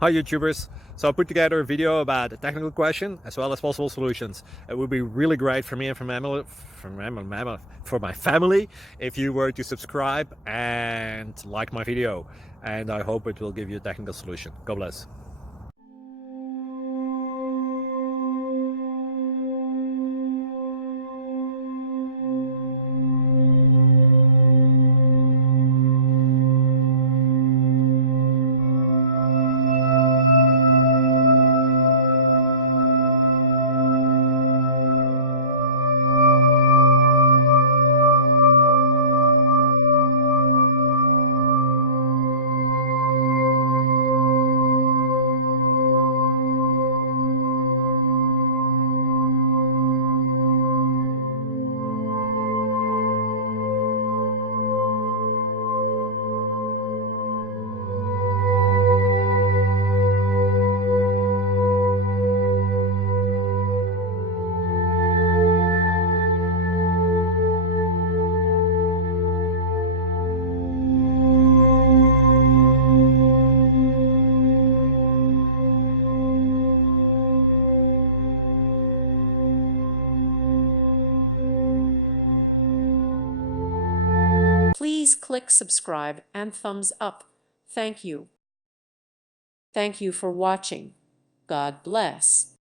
Hi YouTubers! So I put together a video about a technical question as well as possible solutions. It would be really great for me and for my family if you were to subscribe and like my video. And I hope it will give you a technical solution. God bless. Please click subscribe and thumbs up. Thank you. Thank you for watching. God bless.